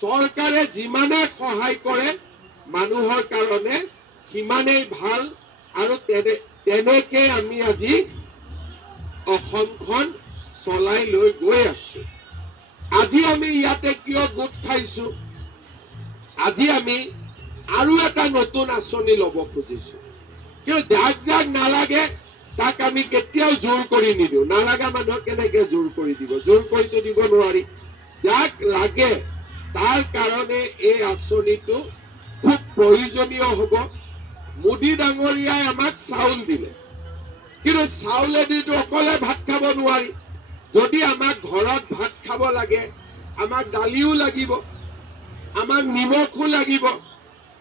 চৰকাৰে যিমানে সহায় কৰে মানুহৰ কাৰণে সিমানেই ভাল আৰু তেনেকে আমি আজি অসমখন চলাই লৈ গৈ আছো। আজি আমি ইয়াতে কিয় গোট খাইছো? আজি আমি আৰু এটা নতুন আঁচনি ল'ব খুজিছো। কিয় যাক যাক নালাগে তাক আমি কেতিয়াও জোৰ কৰি নিদিওঁ। নালাগা মানুহক কেনেকে জোৰ কৰি দিব? জোৰ কৰিতো দিব নোৱাৰি। যাক লাগে তাৰ কাৰণে এই আঁচনিটো খুব প্ৰয়োজনীয় হ'ব। মোদী ডাঙৰীয়াই আমাক চাউল দিলে, কিন্তু চাউলেদিতো অকলে ভাত খাব নোৱাৰি। যদি আমাক ঘৰত ভাত খাব লাগে, আমাক দালিও লাগিব, আমাক নিমখো লাগিব,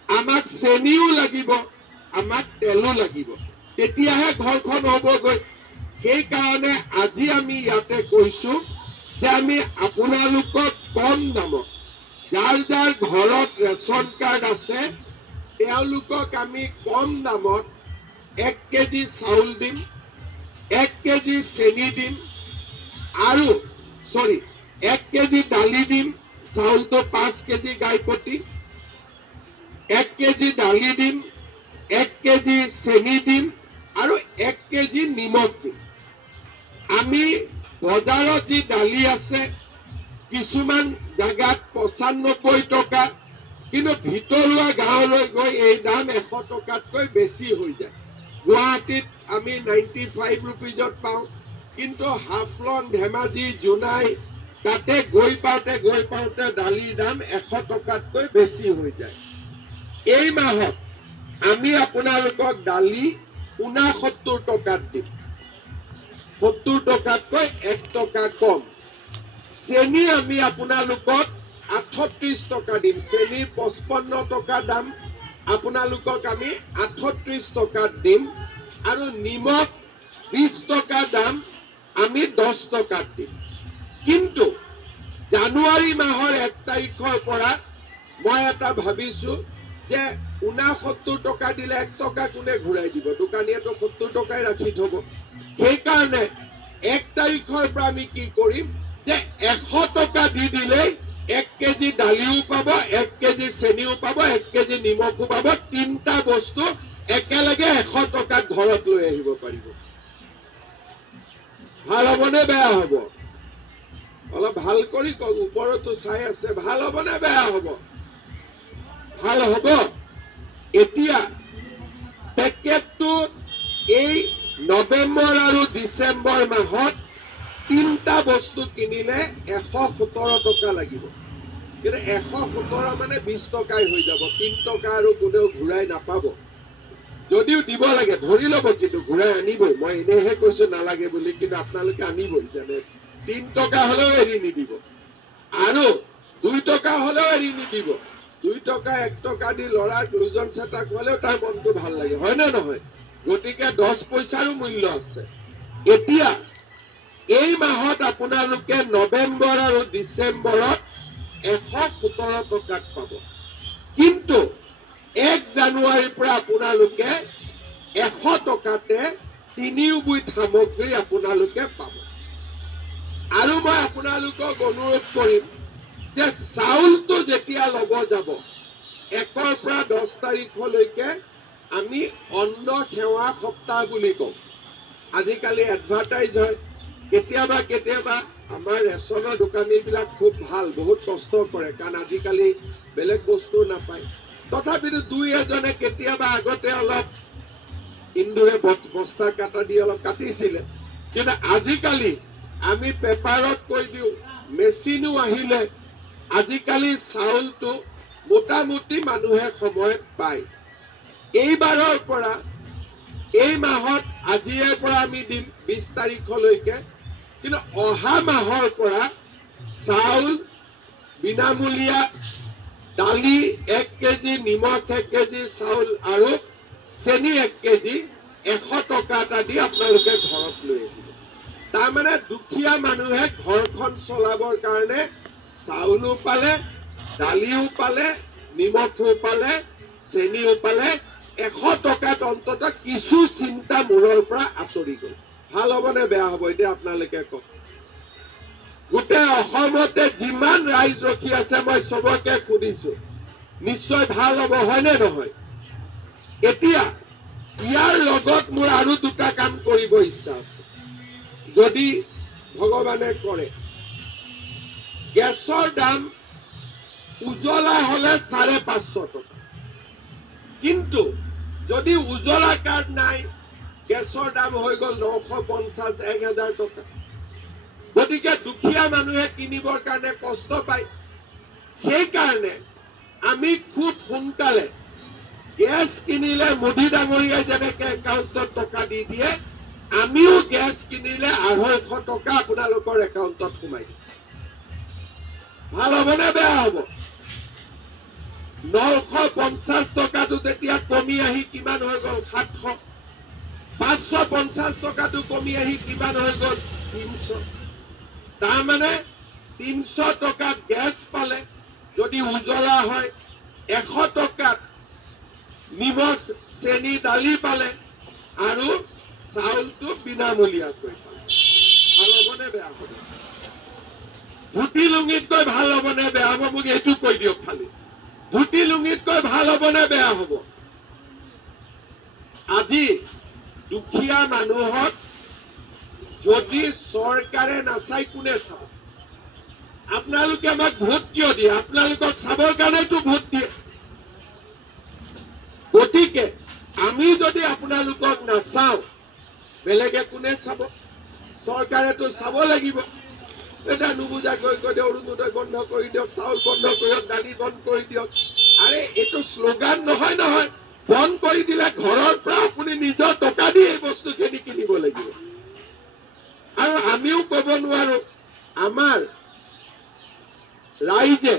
আমাক চেনিও লাগিব, আমাক তেলো লাগিব, তেতিয়াহে ঘৰখন হ'বগৈ। সেইকাৰণে আজি আমি ইয়াতে কৈছো যে আমি আপোনালোকক কম দামত, যাৰ যাৰ ঘৰত ৰেচন কাৰ্ড আছে তেওঁলোকক আমি কম দামত 1 কেজি চাউল দিম, 1 কেজি চেনি দিম, আৰু 1 কেজি দালি দিম। চাউলটো 5 কেজি গাই প্ৰতি 1 কেজি দালি দিম, 1 কেজি চেনি দিম আৰু 1 কেজি নিমখ দিম। আমি বজাৰত যি দালি আছে কিছুমান জাগাত 95 টকা, কিন্তু ভিতৰুৱা গাঁৱলৈ গৈ এই দাম 100 টকাতকৈ বেছি হৈ যায়। গুৱাহাটীত আমি 95 ৰুপিজত পাওঁ, কিন্তু হাফলং, ধেমাজি, জোনাই তাতে গৈ পাওঁতে দালিৰ দাম 100 টকাতকৈ বেছি হৈ যায়। এই মাহত আমি আপোনালোকক দালি 69 টকাত দিম, 70 টকাতকৈ 1 টকা কম। চেনি আমি আপোনালোকক 38 টকা দিম। চেনিৰ 55 টকা দাম, আপোনালোকক আমি 38 টকাত দিম। আৰু নিমখ 20 টকা দাম, আমি 10 টকাত দিম। কিন্তু জানুৱাৰী মাহৰ 1 তাৰিখৰ পৰা মই এটা ভাবিছো যে 69 টকা দিলে 1 টকা কোনে ঘূৰাই দিব? দোকানীয়েতো 70 টকাই ৰাখি থব। সেইকাৰণে 1 তাৰিখৰ পৰা আমি কি কৰিম যে 100 টকা দি দিলেই 1 কেজি দালিও পাব, 1 কেজি চেনিও পাব, 1 কেজি নিমখো পাব। 3টা বস্তু একেলগে 100 টকাত ঘৰত লৈ আহিব পাৰিব। ভাল হ'বনে বেয়া হ'ব? অলপ ভাল কৰি কওক, ওপৰতো চাই আছে। ভাল হ'বনে বেয়া হ'ব? ভাল হ'ব। এতিয়া পেকেটটো এই নৱেম্বৰ আৰু ডিচেম্বৰ মাহত 3টা বস্তু কিনিলে 117 টকা লাগিব। কিন্তু 117 মানে 20 টকাই হৈ যাব। 3 টকা আৰু কোনেও ঘূৰাই নাপাব। যদিও দিব লাগে ধৰি ল'ব, কিন্তু ঘূৰাই আনিবই। মই এনেহে কৈছো নালাগে বুলি, কিন্তু আপোনালোকে আনিবই। যেনে 3 টকা হলেও এৰি নিদিব, আৰু 2 টকা হলেও এৰি নিদিব। 2 টকা 1 টকা দি ল'ৰাক লোজন চেতা খোৱালেও তাৰ মনটো ভাল লাগে, হয় নে নহয়? গতিকে 10 পইচাৰো মূল্য আছে। এতিয়া এই মাহত আপোনালোকে নৱেম্বৰ আৰু ডিচেম্বৰত 117 টকাত পাব। কিন্তু 1 জানুৱাৰীৰ পৰা আপোনালোকে 100 টকাতে 3 বিধ সামগ্ৰী আপোনালোকে পাব। আৰু মই আপোনালোকক অনুৰোধ কৰিম যে চাউলটো যেতিয়া ল'ব যাব 1ৰ পৰা 10 তাৰিখলৈকে আমি অন্ন সেৱা সপ্তাহ বুলি কওঁ। আজিকালি এডভাৰটাইজ হয়। কেতিয়াবা কেতিয়াবা আমাৰ ৰেচনৰ দোকানীবিলাক খুব ভাল, বহুত কষ্ট কৰে, কাৰণ আজিকালি বেলেগ বস্তু নাপায়। তথাপিতো 2-এজনে কেতিয়াবা আগতে অলপ ইন্দুৰে বস্তা কাটা দি অলপ কাটিছিলে। কিন্তু আজিকালি আমি পেপাৰত কৈ দিওঁ, মেচিনো আহিলে আজিকালি চাউলটো মোটামুটি মানুহে সময়ত পায়। এইবাৰৰ পৰা এই মাহত আজিৰ পৰা আমি দিম 20 তাৰিখলৈকে, কিন্তু অহা মাহৰ পৰা চাউল বিনামূলীয়া, দালি 1 কেজি, নিমখ 1 কেজি, চাউল আৰু চেনি 1 কেজি 100 টকা এটা দি আপোনালোকে ঘৰত লৈ আহিব। তাৰমানে দুখীয়া মানুহে ঘৰখন চলাবৰ কাৰণে চাউলো পালে, দালিও পালে, নিমখো পালে, চেনিও পালে। 100 টকাত অন্তত কিছু চিন্তা মূৰৰ পৰা আঁতৰি গ'ল। ভাল হ'বনে বেয়া হ'ব? এতিয়া আপোনালোকে কওক। গোটেই অসমতে যিমান ৰাইজ ৰখি আছে মই সবকে সুধিছো নিশ্চয় ভাল হ'ব হয়নে নহয় এতিয়া ইয়াৰ লগত মোৰ আৰু দুটা কাম কৰিব ইচ্ছা আছে যদি ভগৱানে কৰে গেছৰ দাম উজলা হলে 550 টকা কিন্তু যদি উজলা কাৰ্ড নাই গেছৰ দাম হৈ গল 950 1000 টকা গতিকে দুখীয়া মানুহে কিনিবৰ কাৰণে কষ্ট পায় সেই কাৰণে আমি খুব সোনকালে গেছ কিনিলে মোদী ডাঙৰীয়াই যেনেকে একাউণ্টত টকা দি দিয়ে আমিও গেছ কিনিলে 250 টকা আপোনালোকৰ একাউণ্টত সোমাই দিম ভাল হ'বনে বেয়া হ'ব 950 টকাটো তেতিয়া কমি আহি কিমান হৈ গ'ল 700 550 টকাটো কমি আহি কিমান হৈ গ'ল 300 তাৰমানে 300 টকাত গেছ পালে যদি উজলা হয় 100 টকাত নিমখ চেনি দালি পালে আৰু চাউলটো বিনামূলীয়াকৈ পালে ভাল হ'বনে বেয়া হ'ব ধুতি লুঙিতকৈ ভাল হ'বনে বেয়া হ'ব মোক এইটো কৈ দিয়ক খালি ধুতি লুঙিতকৈ ভাল হ'বনে বেয়া হ'ব আজি দুখীয়া মানুহক যদি চৰকাৰে নাচাই কোনে চাব আপোনালোকে আমাক ভোট কিয় দিয়ে আপোনালোকক চাবৰ কাৰণেতো ভোট দিয়ে গতিকে আমি যদি আপোনালোকক নাচাওঁ বেলেগে কোনে চাব চৰকাৰেতো চাব লাগিব এটা নুবুজাকৈ কৈ দিয়ক অৰুণোদয় বন্ধ কৰি দিয়ক চাউল বন্ধ কৰক দালি বন্ধ কৰি দিয়ক আৰে এইটো শ্লোগান নহয় নহয় বন্ধ কৰি দিলে ঘৰৰ পৰা আপুনি নিজৰ টকা দি এই বস্তুখিনি কিনিব লাগিব আৰু আমিও ক'ব নোৱাৰো আমাৰ ৰাইজে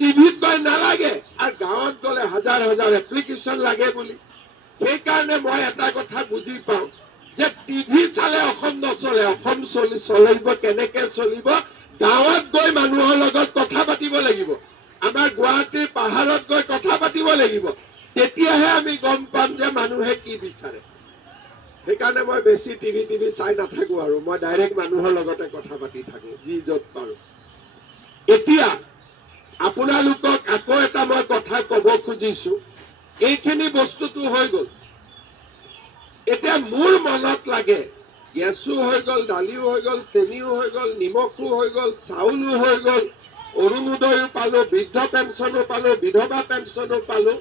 টিভিত গৈ নালাগে আৰু গাঁৱত গ'লে হাজাৰ হাজাৰ এপ্লিকেশ্যন লাগে বুলি সেইকাৰণে মই এটা কথা বুজি পাওঁ যে টিভি চালে অসম নচলে অসম চলিব কেনেকে চলিব গাঁৱত গৈ মানুহৰ লগত কথা পাতিব লাগিব আমাৰ গুৱাহাটীৰ পাহাৰত গৈ কথা পাতিব লাগিব তেতিয়াহে আমি গম পাম যে মানুহে কি বিচাৰে সেইকাৰণে মই বেছি টিভি চাই নাথাকো আৰু মই ডাইৰেক্ট মানুহৰ লগতে কথা পাতি থাকো যি য'ত পাৰো এতিয়া আপোনালোকক আকৌ এটা মই কথা ক'ব খুজিছো এইখিনি বস্তুটো হৈ গ'ল এতিয়া মোৰ মনত লাগে গেছো হৈ গ'ল দালিও হৈ গ'ল চেনিও হৈ গ'ল নিমখো হৈ গ'ল চাউলো হৈ গ'ল অৰুণোদয়ো পালো বৃদ্ধ পেঞ্চনো পালো বিধৱা পেঞ্চনো পালো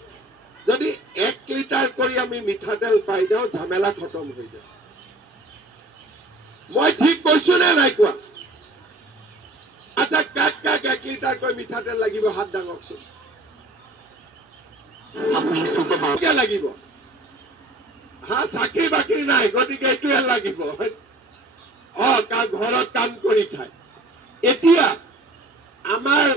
যদি 1 লিটাৰ কৰি আমি মিঠাতেল পাই যাওঁ ঝামেলা খতম হৈ যায় মই ঠিক কৈছো নে নাই কোৱা আচ্ছা কাক 1 লিটাৰ কৈ মিঠাতেল লাগিব হাত দাঙকচোন আপুনি লাগিব হা চাকৰি বাকৰি নাই গতিকে এইটোৱে লাগিব ঘৰত কাম কৰি খায় এতিয়া আমাৰ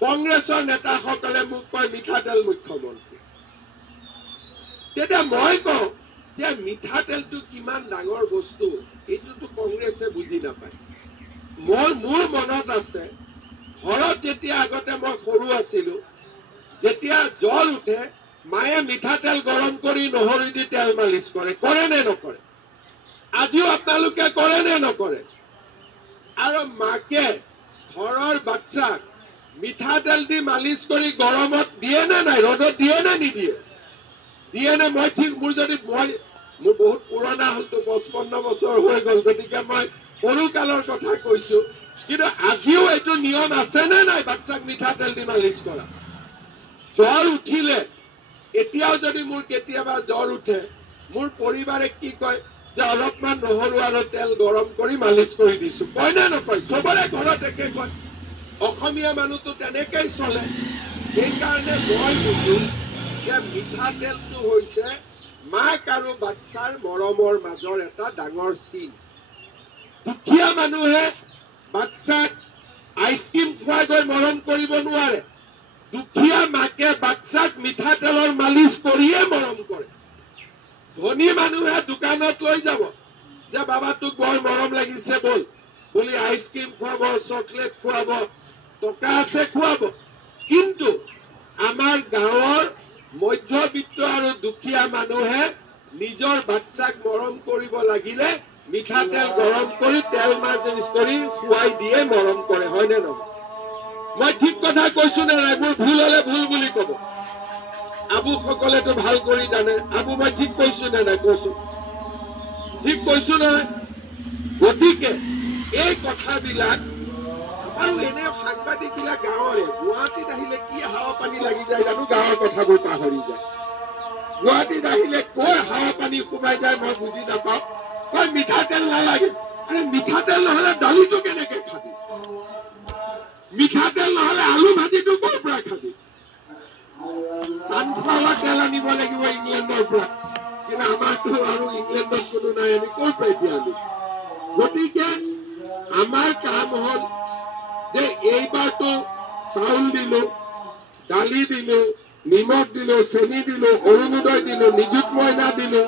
কংগ্ৰেছৰ নেতাসকলে মোক কয় মিঠাতেল মুখ্যমন্ত্ৰী তেতিয়া মই কওঁ যে মিঠাতেলটো কিমান ডাঙৰ বস্তু এইটোতো কংগ্ৰেছে বুজি নাপায় মোৰ মনত আছে ঘৰত যেতিয়া আগতে মই সৰু আছিলো যেতিয়া জ্বৰ উঠে মায়ে মিঠাতেল গৰম কৰি নহৰু দি তেল মালিচ কৰে নে নকৰে আজিও আপোনালোকে কৰে নে নকৰে আৰু মাকে ঘৰৰ বাচ্চাক মিঠাতেল দি মালিচ কৰি গৰমত দিয়ে নে নাই ৰ'দত দিয়ে নে নিদিয়ে দিয়ে নে মই ঠিক মোৰ বহুত পুৰণা হলতো 55 বছৰ হৈ গ'ল গতিকে মই সৰু কালৰ কথা কৈছো কিন্তু আজিও এইটো নিয়ম আছে নে নাই বাচ্চাক মিঠাতেল দি মালিচ কৰা জ্বৰ উঠিলে এতিয়াও যদি মোৰ কেতিয়াবা জ্বৰ উঠে মোৰ পৰিবাৰে কি কয় যে অলপমান নহৰু আৰু তেল গৰম কৰি মালিচ কৰি দিছো কয় নে নকয় চবৰে ঘৰত একে কয় অসমীয়া মানুহটো তেনেকেই চলে সেইকাৰণে মই বুজো যে মিঠাতেলটো হৈছে মাক আৰু বাচ্চাৰ মৰমৰ মাজৰ এটা ডাঙৰ চিন দুখীয়া মানুহে বাচ্চাক আইচক্ৰীম খুৱাই গৈ মৰম কৰিব নোৱাৰে দুখীয়া মাকে বাচ্চাক মিঠাতেলৰ মালিচ কৰিয়ে মৰম কৰে ধনী মানুহে দোকানত লৈ যাব যে বাবা তোক বৰ মৰম লাগিছে বল বুলি আইচক্ৰীম খুৱাব চকলেট খুৱাব টকা আছে খুৱাব কিন্তু আমাৰ গাঁৱৰ মধ্যবিত্ত আৰু দুখীয়া মানুহে নিজৰ বাচ্চাক মৰম কৰিব লাগিলে মিঠাতেল গৰম কৰি তেল মাছ কৰি খুৱাই দিয়ে মৰম কৰে, হয়নে নহয়? মই ঠিক কথা কৈছো নে নাই? মোৰ ভুল হলে ভুল বুলি কব। আবুসকলেতো ভাল কৰি জানে। আবু মই ঠিক কৈছো নে নাই? কৈছো, ঠিক কৈছো নহয়? গতিকে এই কথাবিলাক আৰু এনে সাংবাদিক বিলাক গাঁৱৰে, গুৱাহাটীত আহিলে কি হাৱা পানী লাগি যায় জানো, গাঁৱৰ কথাবোৰ পাহৰি যায়। গুৱাহাটীত আহিলে কৈ হাৱা পানী সোমাই যায় মই বুজি নাপাওঁ। কয় মিঠাতেল নালাগে। আৰে মিঠাতেল নহলে দালিটো কেনেকে খাবি? মিঠাতেল নহলে আলু ভাজিটো ক'ৰ পৰা খাবি? ছানফ্লাৱাৰ তেল আনিব লাগিব ইংলেণ্ডৰ পৰা, কিন্তু আমাৰতো আৰু ইংলেণ্ডত কোনো নাই, আমি ক'ৰ পৰা এতিয়া আনিম? গতিকে আমাৰ কাম হল যে এইবাৰতো চাউল দিলো, দালি দিলো, নিমখ দিলো, চেনি দিলো, অৰুণোদয় দিলো, নিযুত মইনা দিলো,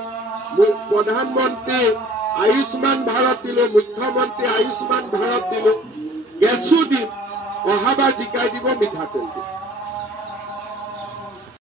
প্ৰধানমন্ত্ৰী আয়ুষ্মান ভাৰত দিলো, মুখ্যমন্ত্ৰী আয়ুষ্মান ভাৰত দিলো, গেছো দিম, অহাবাৰ জিকাই দিব মিঠাতেল দিম।